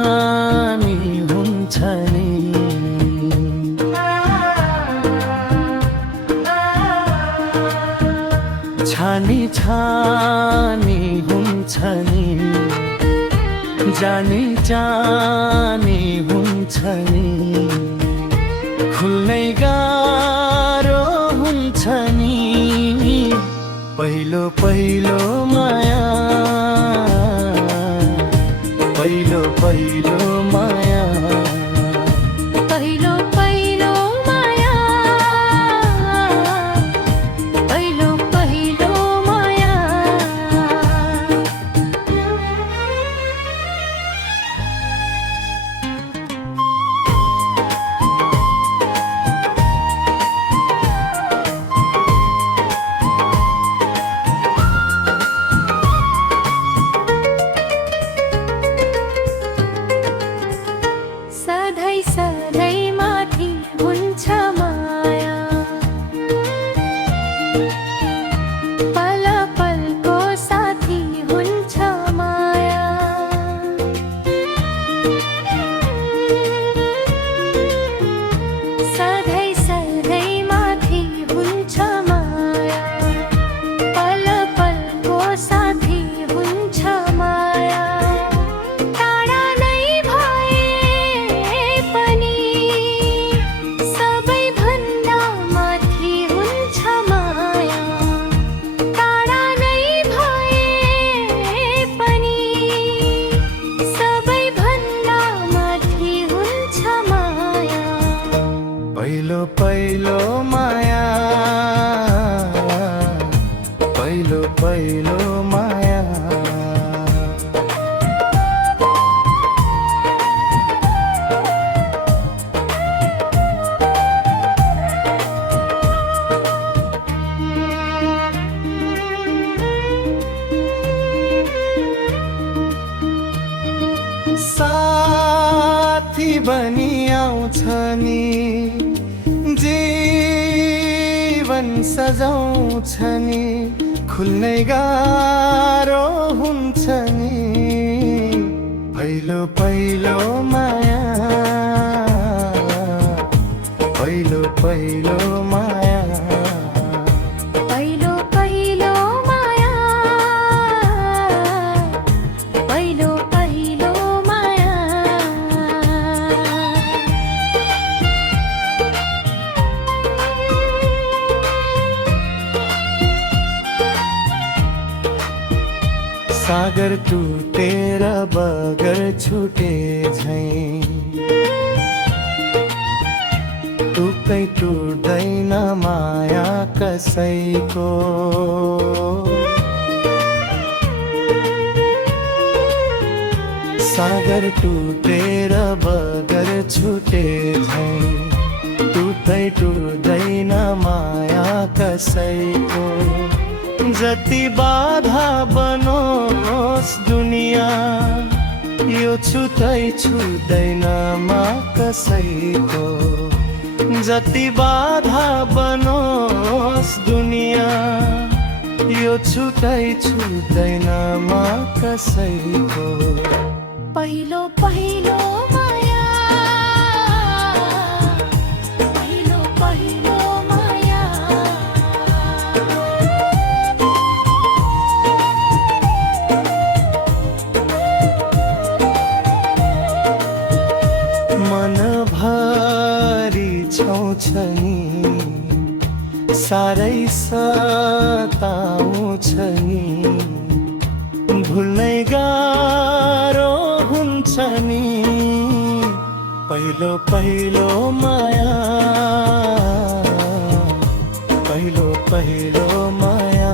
छानी हुन्छ नि छानी छानी हुन्छ नि जानी जानी हुन्छ नि खुल्नै गाह्रो हुन्छ नि पहिलो पहिलो माया पहिलो पहिलो माया पहिलो पहिलो माया पहिलो पहिलो माया सधैँ सधैँ माथि हुन्छ माया पल पलको साथी हुन्छ माया सधैँ सधैँ माथि हुन्छ माया पल पलको साथी हुन्छ माया टाढा नै भए पनि सबैभन्दा माथि हुन्छ माया टाढा नै भए पनि सबैभन्दा माथि हुन्छ माया पहिलो पहिलो माया पहिलो पहिलो माया साथी बनी आउँछ नि जीवन सजाउँछ नि खुल्नै गाह्रो हुन्छ नि पहिलो पहिलो माया पहिलो पहिलो माया पहिलो पहिलो माया पहिलो पहिलो माया सागर टुटेर बगर छुटे झैं टुक्कै टुट्दैन माया कसैको सागर टुटेर बगर छुटे झैं टुट्दै टुट्दैन माया कसैको जति बाधा बनोस् दुनिया यो छुट्टै छुट्दैन मा कसैको जति बाधा बनोस् दुनिया यो छुट्टै छुट्दैन मा कसैको पहिलो पहिलो माया पहिलो पहिलो माया मनभरि छाउँछ नि साह्रै सताउँछ नि भुल्नै गाह्रो हुन्छ नि पहिलो पहिलो माया पहिलो पहिलो माया